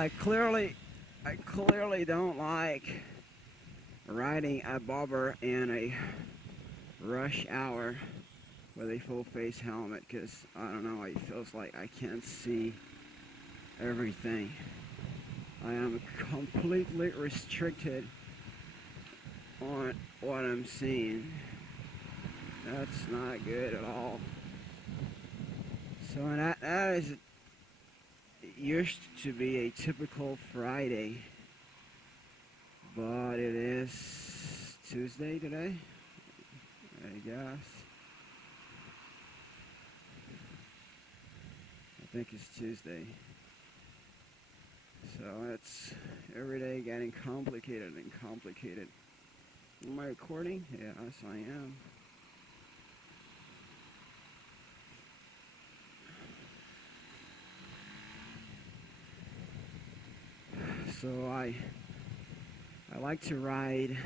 I clearly don't like riding a bobber in a rush hour with a full face helmet because I don't know, it feels like I can't see everything. I am completely restricted on what I'm seeing. That's not good at all. So that is used to be a typical Friday, but it is Tuesday today, I guess. I think it's Tuesday. So it's every day getting complicated and complicated. Am I recording? Yes, I am. So I like to ride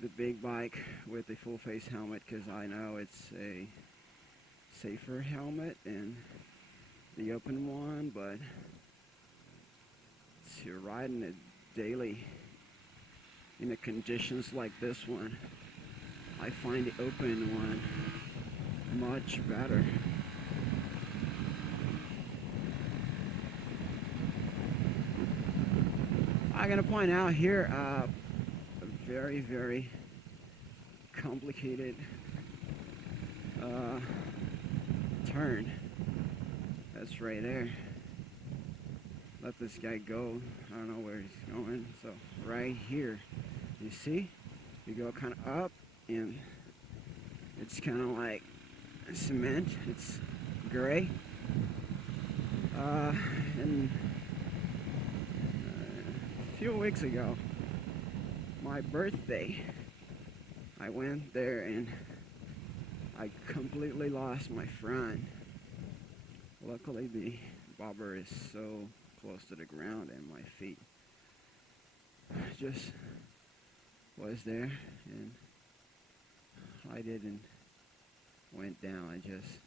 the big bike with a full face helmet because I know it's a safer helmet than the open one, but to riding it daily in the conditions like this one, I find the open one much better. I'm gonna point out here a very, very complicated turn. That's right there. Let this guy go. I don't know where he's going. So right here, you see, you go kind of up, and it's kind of like cement. It's gray, and a few weeks ago, my birthday, I went there and I completely lost my front. Luckily, the bobber is so close to the ground and my feet just was there, and I didn't went down, I just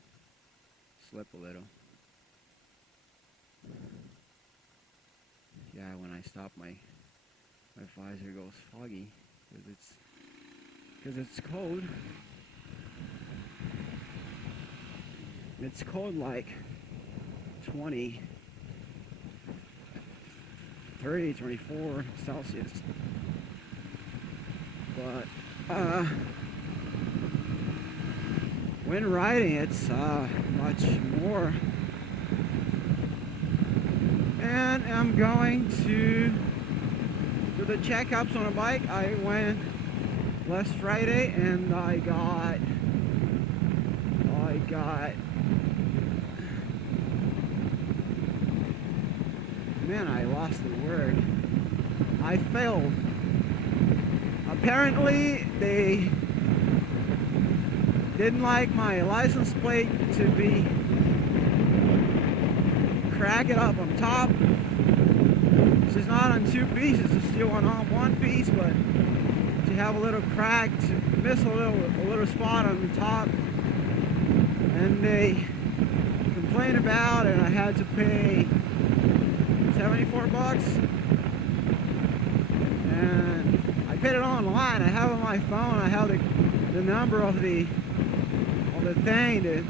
slipped a little. Yeah, when I stop, my visor goes foggy because it's cold. It's cold like 20, 30, 24 Celsius. But when riding, it's much more. And I'm going to do the checkups on a bike. I went last Friday and I got man, I lost the word. I failed. Apparently they didn't like my license plate to be crack it up on top. This is not on two pieces, it's still on one piece, but to have a little crack, to miss a little spot on the top. And they complained about it, and I had to pay 74 bucks. And I paid it online. I have on my phone, I have the number of the thing, the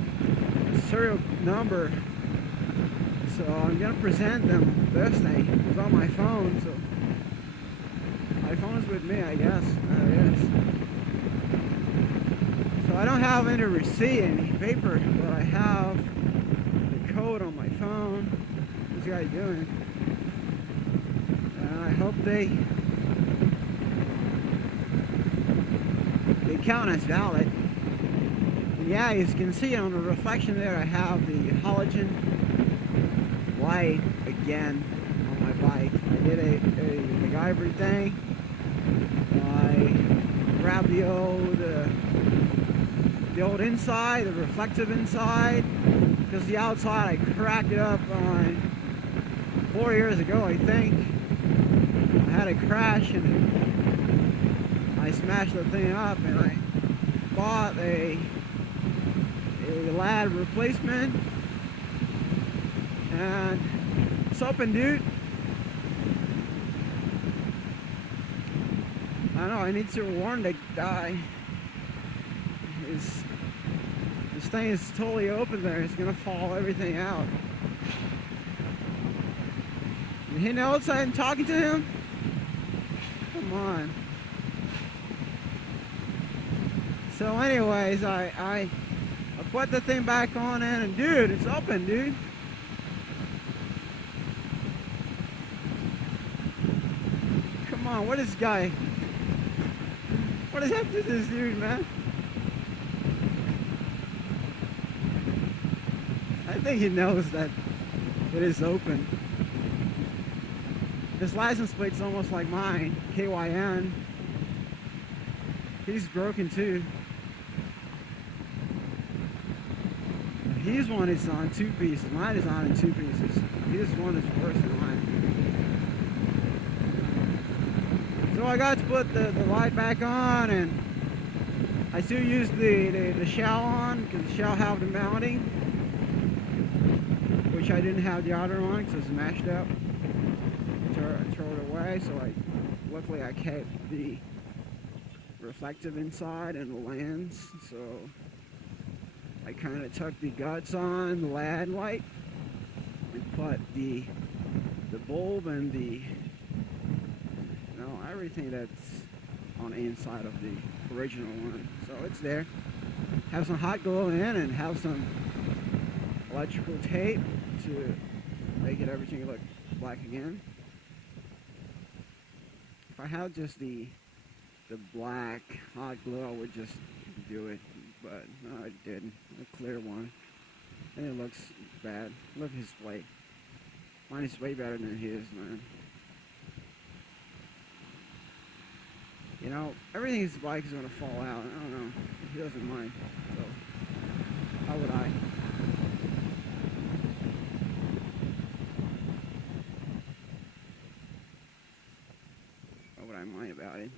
serial number. So I'm gonna present them this thing. It's on my phone, so my phone is with me, I guess. There it is. So I don't have any receipt, any paper, but I have the code on my phone. What's this guy doing? And I hope they count as valid. And yeah, as you can see on the reflection there, I have the halogen light again on my bike. I did a MacGyver thing. I grabbed the old inside, the reflective inside, because the outside I cracked it up on 4 years ago, I think. I had a crash and I smashed the thing up, and I bought a LAD replacement, and it's open, dude. I know, I need to warn the guy. This thing is totally open there. It's gonna fall everything out. He knows I'm talking to him? Come on. So anyways, I put the thing back on in, and dude, it's open, dude. Come on, what is this guy? What is happening to this dude, man? I think he knows that it is open. This license plate's almost like mine, KYN. He's broken too. His one is on 2 pieces. Mine is on in 2 pieces. His one is worse than mine. So I got to put the light back on, and I still use the shell on because the shell have the mounting, which I didn't have the other one because it's mashed up. Throw it away. So luckily I kept the reflective inside and the lens. So I kind of took the guts on the LED light and put the bulb and everything that's on the inside of the original one. So it's there. Have some hot glue in and have some electrical tape to make everything look black again. If I had just the black hot glue, I would just do it, but no, I didn't. A clear one, and it looks bad. Look at his plate. Mine is way better than his, man. You know, everything his bike is gonna fall out. I don't know. He doesn't mind, so how would I? What would I mind about it?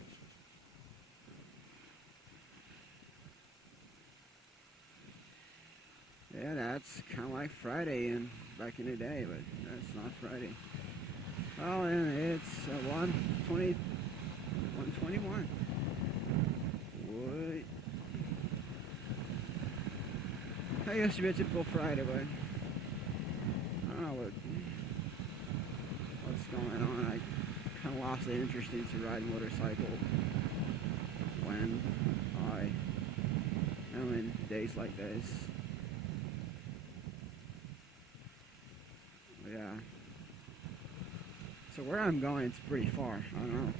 Yeah, that's kind of like Friday and back in the day, but that's not Friday. Oh, and it's 121. What? That used to be a typical Friday, but I don't know what's going on. I kind of lost the interest into riding motorcycle when I am in days like this. Yeah. So where I'm going, it's pretty far. I don't know.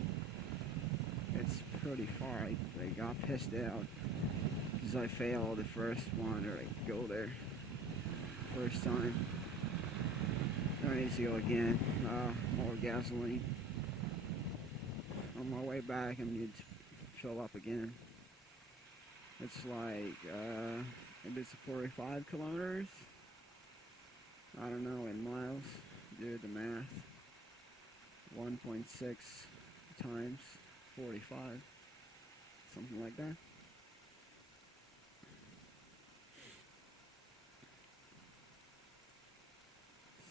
It's pretty far. I got pissed out because I failed the first one, or I go there first time. I need to go again. More gasoline. On my way back, I need to fill up again. It's like maybe it's 45 kilometers. I don't know in miles. Do the math. 1.6 times 45, something like that.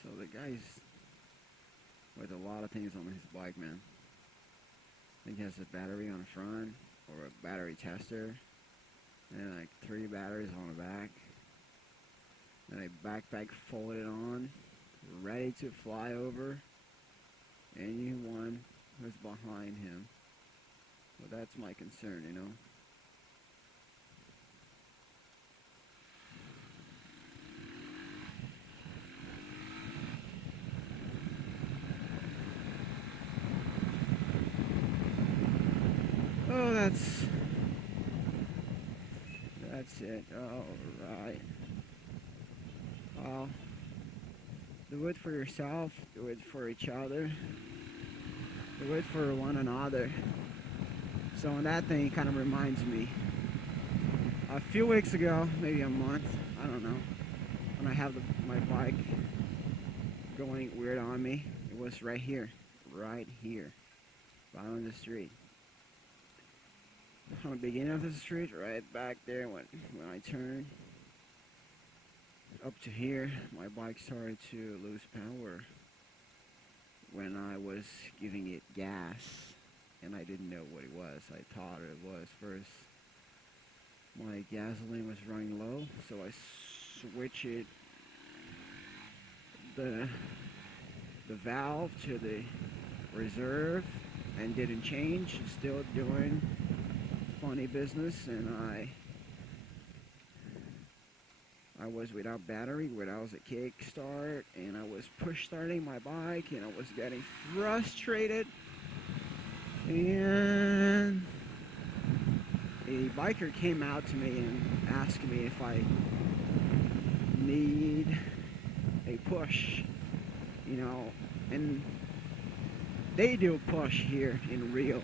So the guy's with a lot of things on his bike, man. I think he has a battery on the front, or a battery tester, and like 3 batteries on the back, and a backpack folded on, ready to fly over anyone who's behind him. Well, that's my concern, you know. Oh, that's it. All right. Do it for yourself. Do it for each other. Do it for one another. So on that thing, it kind of reminds me. A few weeks ago, maybe a month, I don't know, when I have my bike going weird on me, it was right here, right on the street. On the beginning of the street, right back there, when I turned up to here, my bike started to lose power. and I was giving it gas, and I didn't know what it was. I thought it was first my gasoline was running low, so I switched it the valve to the reserve and didn't change. Still doing funny business, and I was without battery, without a kickstart, and I was push starting my bike, and I was getting frustrated. And a biker came out to me and asked me if I need a push, and they do push here in Rio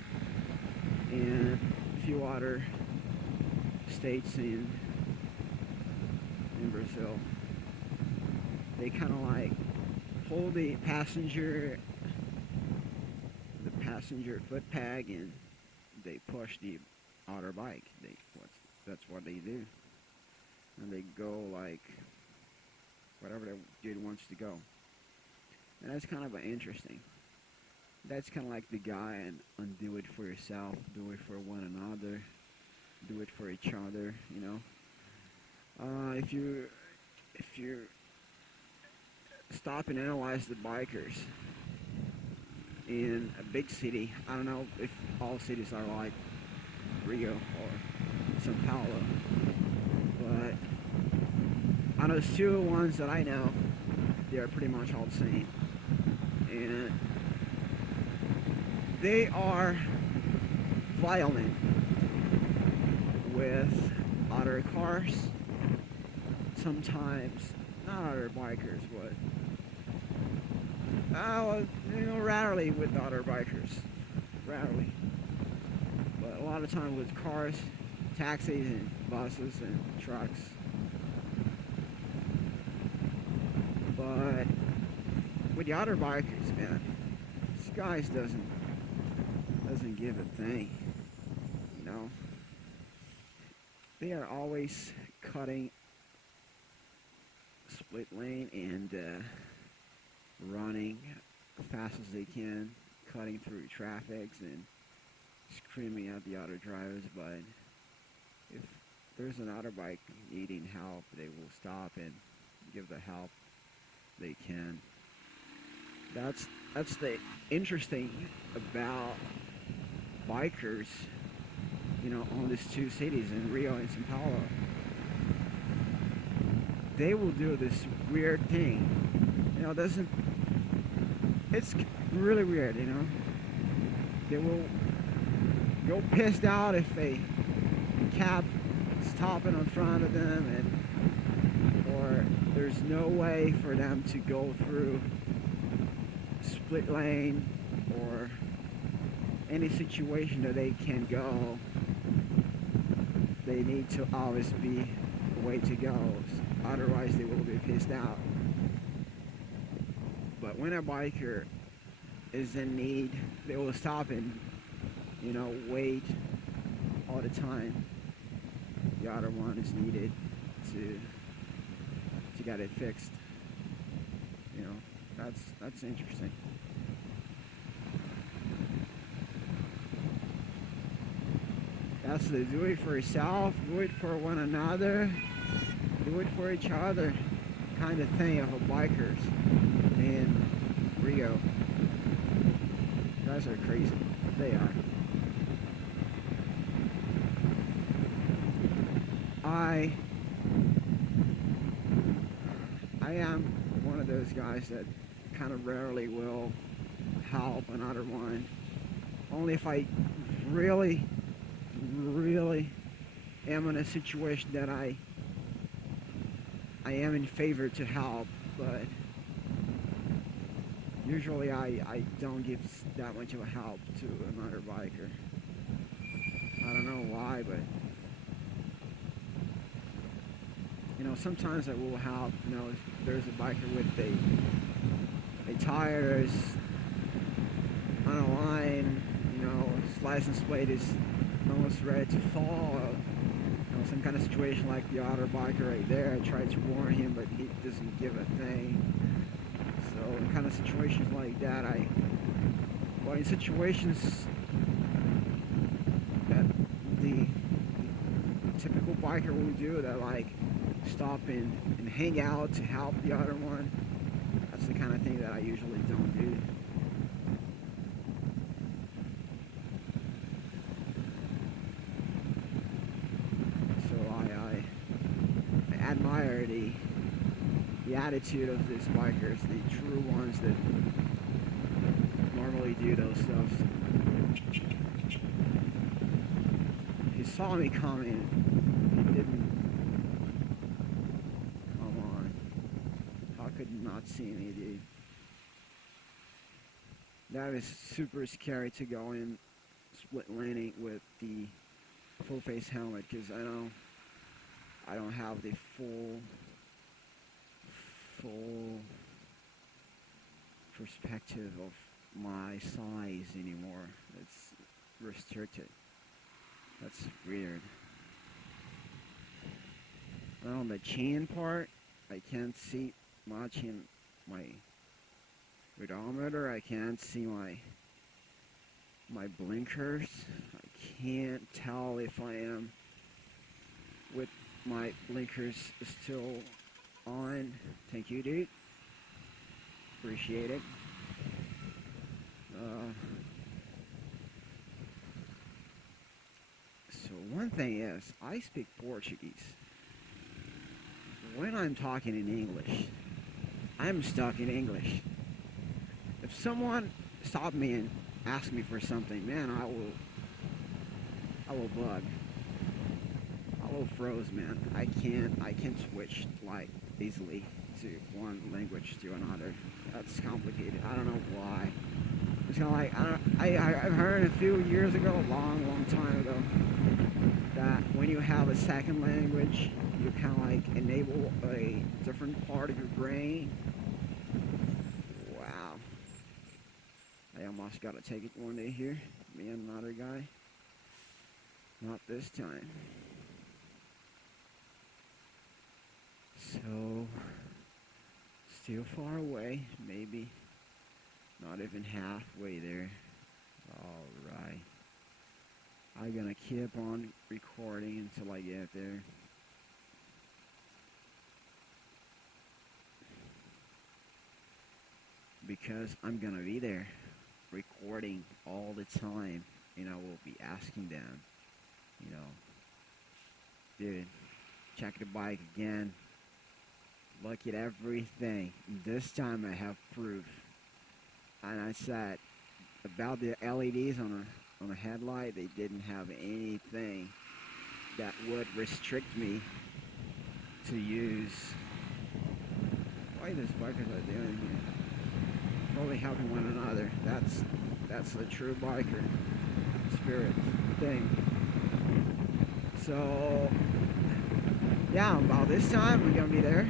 and a few other states in Brazil. They kind of like hold the passenger foot peg and they push the other bike. That's what they do, and they go like whatever the dude wants to go. And that's kind of interesting. That's kind of like the guy on do it for yourself, do it for one another, do it for each other. If you stop and analyze the bikers in a big city, I don't know if all cities are like Rio or São Paulo, but on those two ones that I know, they are pretty much all the same. And they are violent with other cars, sometimes not other bikers, but rarely with other bikers, rarely. But a lot of times with cars, taxis and buses and trucks. But with the other bikers, man, this guy doesn't give a thing, They are always cutting split lane and running as fast as they can, cutting through traffic and screaming at the other drivers. But if there's another bike needing help, they will stop and give the help they can. That's the interesting about bikers, on these two cities in Rio and São Paulo. They will do this weird thing, it's really weird, They will go pissed out if a cab is stopping in front of them, or there's no way for them to go through split lane or any situation that they can go. They need to always be a way to go, otherwise they will be pissed out. But when a biker is in need, they will stop and wait all the time. The other one is needed to get it fixed. That's interesting. That's the do it for yourself, do it for one another, do it for each other kind of thing of a bikers in Rio. You guys are crazy. They are. I am one of those guys that kind of rarely will help another one. Only if I really am in a situation that I am in favor to help, but usually I don't give that much of a help to another biker. I don't know why, but sometimes I will help. If there's a biker with a tire is on a line, his license plate is almost ready to fall. Some kind of situation like the other biker right there. I tried to warn him, but he doesn't give a thing. So in kind of situations like that, I But in situations that the typical biker will do, that like stop and hang out to help the other one, that's the kind of thing that I usually don't do. So I admire the attitude of these bikers, the true ones that normally do those stuff. He saw me coming. He didn't. Come on. How could he not see me, dude? That is super scary to go in split laning with the full face helmet, because I don't have the full perspective of my size anymore. It's restricted. That's weird. And on the chain part, I can't see much in my odometer. I can't see my blinkers. I can't tell if I am with my blinkers still on. Thank you, dude. Appreciate it. So one thing is, I speak Portuguese. When I'm talking in English, I'm stuck in English. If someone stopped me and asked me for something, man, I will bug. I will froze, man. I can't switch like easily to one language to another. That's complicated. I don't know why. It's kind of like, I've heard a few years ago, a long time ago, that when you have a second language, you kind of like enable a different part of your brain. Wow. I almost got to take it one day here. Me and another guy. Not this time. So, still far away, maybe not even halfway there. Alright. I'm gonna keep on recording until I get there. Because I'm gonna be there recording all the time, and I will be asking them, dude, check the bike again. Look at everything. This time I have proof. And I said about the LEDs on a headlight, they didn't have anything that would restrict me to use. Why these bikers are doing here? Probably helping one another. That's the true biker spirit thing. So yeah, about this time we're gonna be there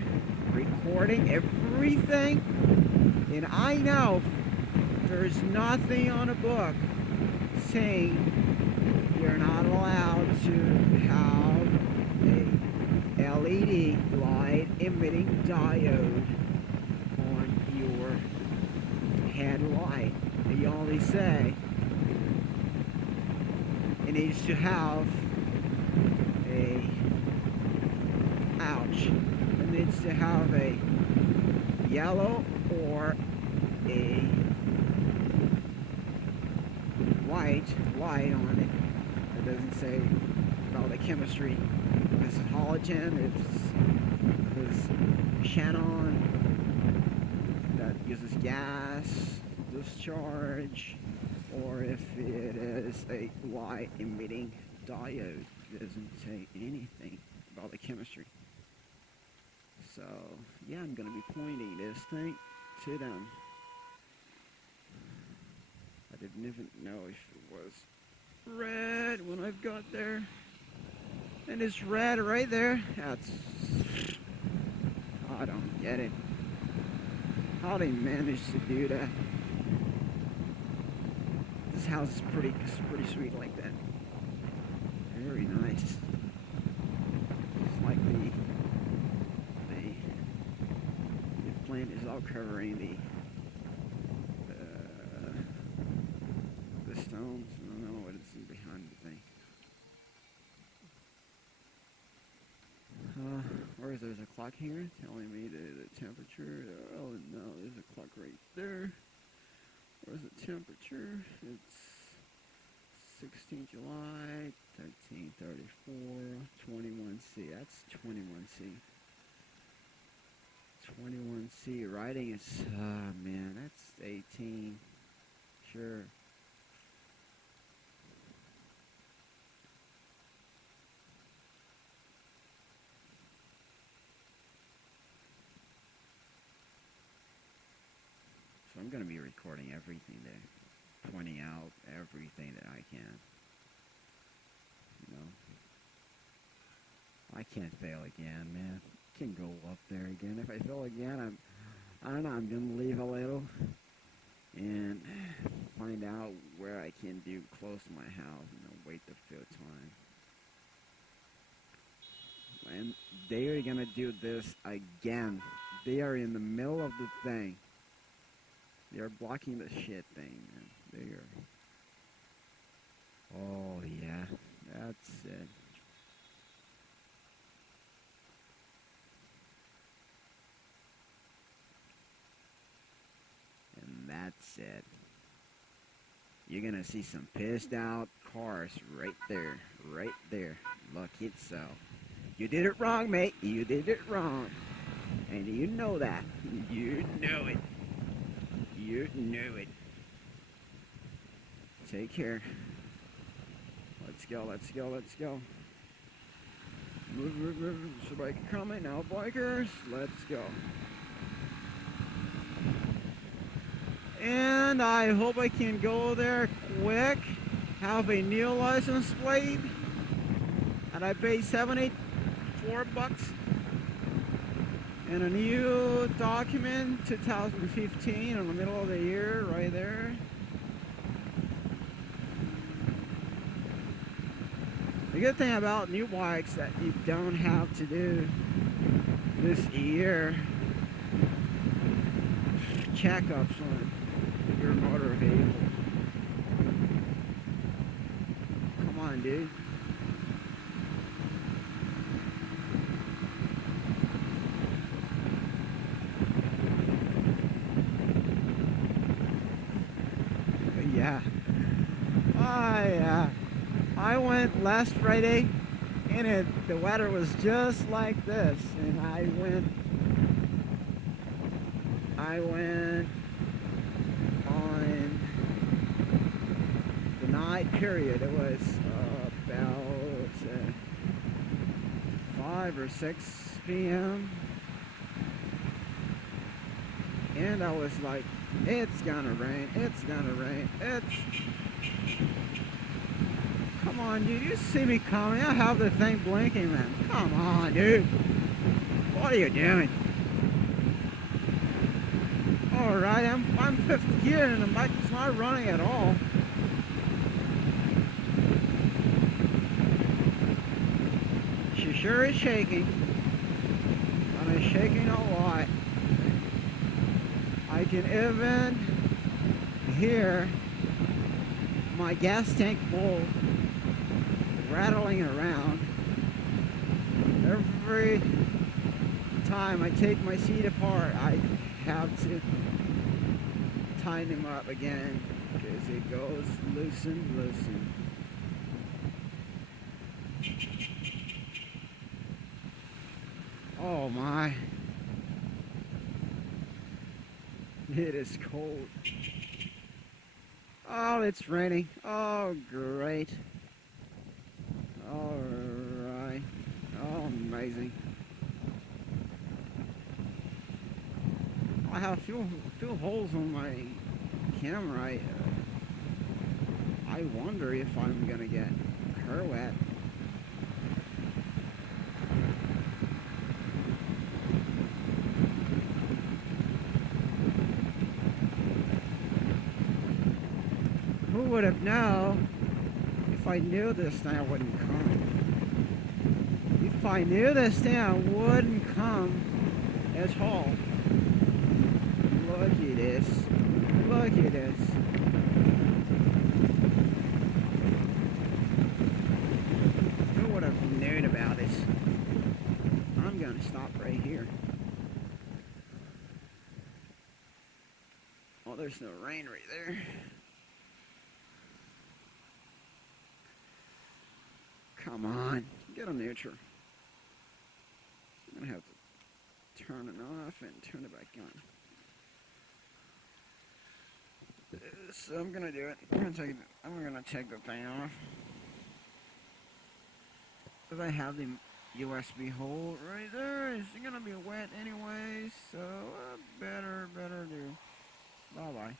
recording everything, and I know there's nothing on a book saying you're not allowed to have a LED light emitting diode on your headlight. They only say it needs to have a it needs to have a yellow or a white light on it. It doesn't say about the chemistry. If it's halogen, it's xenon that uses gas discharge, or if it is a light emitting diode. It doesn't say anything about the chemistry. So yeah, I'm gonna be pointing this thing to them. I didn't even know if it was red when I got there. And it's red right there. That's... I don't get it. How they managed to do that. This house is pretty sweet like that. Very nice. It's like the plant is all covering clock here telling me the temperature. Oh no, there's a clock right there. Where's the temperature? It's 16 July, 1334, 21C. That's 21C. 21C. Writing is, man, that's 18. Sure. So I'm going to be recording everything there, pointing out everything that I can. You know, I can't fail again, man. I can go up there again. If I fail again, I don't know, I'm going to leave a little and find out where I can do close to my house and then wait the fill time. And they are going to do this again. They are in the middle of the thing. They are blocking the shit thing, man. They are. Oh, yeah. That's it. And that's it. You're gonna see some pissed out cars right there. Right there. Look it so. You did it wrong, mate. You did it wrong. And you know that. You know it. You knew it. Take care. Let's go, let's go, let's go. Move, move, move. Somebody can comment now, bikers. Let's go. And I hope I can go there quick. Have a new license plate. And I paid $4 bucks. And a new document, 2015, in the middle of the year, right there. The good thing about new bikes that you don't have to do this year checkups on your motor vehicle. Come on, dude. Yeah. I went last Friday and the weather was just like this, and I went on the night period. It was about 5 or 6 p.m. and I was like, it's gonna rain, it's gonna rain, Come on, dude, you see me coming. I have the thing blinking, man. Come on, dude. What are you doing? Alright, I'm fifth gear and the bike is not running at all. She sure is shaking. And it's shaking a lot. I can even hear my gas tank bowl rattling around. Every time I take my seat apart, I have to tighten them up again because it goes loosen. Oh my. It is cold. Oh, it's raining. Oh, great. Alright. Oh, amazing. I have a few holes on my camera. I wonder if I'm gonna get her wet. Who would have known? If I knew this thing, I wouldn't come. If I knew this thing, I wouldn't come at all. Look at this. Look at this. Who would have known about this? I'm gonna stop right here. Oh, there's no rain right there. Come on, get on neutral. I'm gonna have to turn it off and turn it back on. So I'm gonna do it. I'm gonna take the thing off. Cause I have the USB hole right there. It's gonna be wet anyway, so better do. Bye bye.